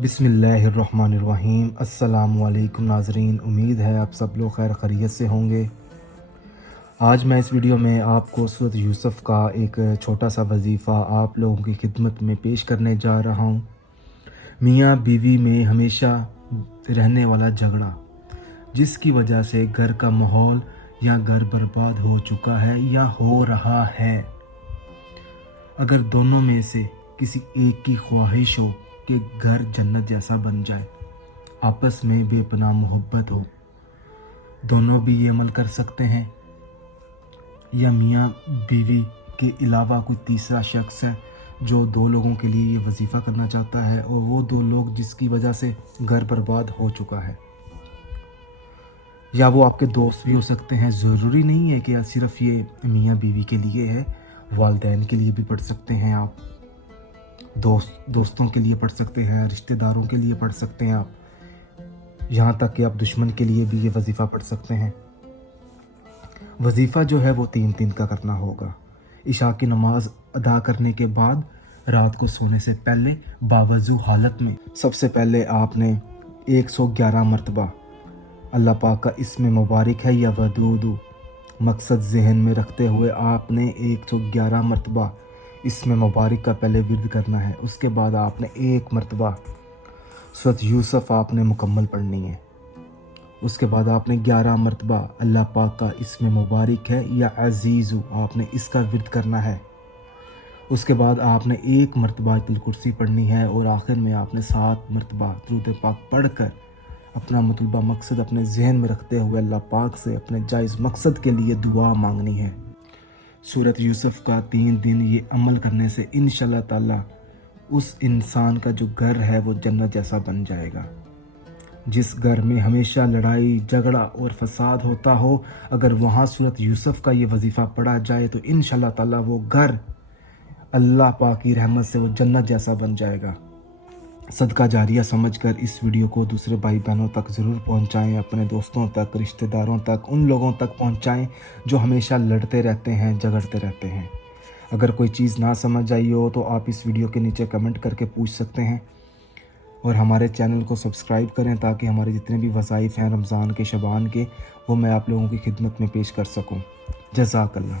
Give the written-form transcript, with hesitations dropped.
बिस्मिल्लाहिर्रहमानिर्रहीम। अस्सलामु अलैकुम नाज़रीन, उम्मीद है आप सब लोग खैर खैरियत से होंगे। आज मैं इस वीडियो में आपको सूरत यूसुफ का एक छोटा सा वजीफ़ा आप लोगों की खिदमत में पेश करने जा रहा हूँ। मियाँ बीवी में हमेशा रहने वाला झगड़ा, जिसकी वजह से घर का माहौल या घर बर्बाद हो चुका है या हो रहा है। अगर दोनों में से किसी एक की ख्वाहिश हो कि घर जन्नत जैसा बन जाए, आपस में बेपनाह मोहब्बत हो, दोनों भी ये अमल कर सकते हैं, या मियाँ बीवी के अलावा कोई तीसरा शख्स है जो दो लोगों के लिए ये वजीफ़ा करना चाहता है, और वो दो लोग जिसकी वजह से घर बर्बाद हो चुका है। या वो आपके दोस्त भी हो सकते हैं, ज़रूरी नहीं है कि सिर्फ ये मियाँ बीवी के लिए है, वालिदैन के लिए भी पढ़ सकते हैं आप, दोस्तों के लिए पढ़ सकते हैं, रिश्तेदारों के लिए पढ़ सकते हैं आप, यहाँ तक कि आप दुश्मन के लिए भी ये वजीफ़ा पढ़ सकते हैं। वजीफ़ा जो है वो 3 का करना होगा। इशा की नमाज अदा करने के बाद रात को सोने से पहले बावजू हालत में सबसे पहले आपने 111 मरतबा अल्लाह पाक का इसमें मुबारक है या वदूदू मकसद जहन में रखते हुए आपने 111 मरतबा इसमें मुबारक का पहले विर्द करना है। उसके बाद आपने 1 मरतबा सूरत यूसुफ आपने मुकम्मल पढ़नी है। उसके बाद आपने 11 मरतबा अल्लाह पाक का इसमें मुबारक है या अज़ीज़ु आपने इसका विर्द करना है। उसके बाद आपने 1 मरतबा आयतुल कुर्सी पढ़नी है, और आखिर में आपने 7 मरतबा दुरूद पाक पढ़कर अपना मतलबा मकसद अपने जहन में रखते हुए अल्लाह पाक से अपने जायज़ मकसद के लिए दुआ मांगनी है। सूरत यूसुफ का 3 दिन ये अमल करने से इंशाअल्लाह ताला उस इंसान का जो घर है वो जन्नत जैसा बन जाएगा। जिस घर में हमेशा लड़ाई झगड़ा और फसाद होता हो, अगर वहाँ सूरत यूसुफ का ये वजीफ़ा पढ़ा जाए तो इंशाअल्लाह ताला वो घर अल्लाह पाक की रहमत से वो जन्नत जैसा बन जाएगा। सदका जारिया समझकर इस वीडियो को दूसरे भाई बहनों तक ज़रूर पहुंचाएं, अपने दोस्तों तक, रिश्तेदारों तक, उन लोगों तक पहुंचाएं जो हमेशा लड़ते रहते हैं, झगड़ते रहते हैं। अगर कोई चीज़ ना समझ आई हो तो आप इस वीडियो के नीचे कमेंट करके पूछ सकते हैं, और हमारे चैनल को सब्सक्राइब करें ताकि हमारे जितने भी वज़ाइफ हैं रमज़ान के, शबान के, वो मैं आप लोगों की खिदमत में पेश कर सकूँ। जज़ाकल्लाह।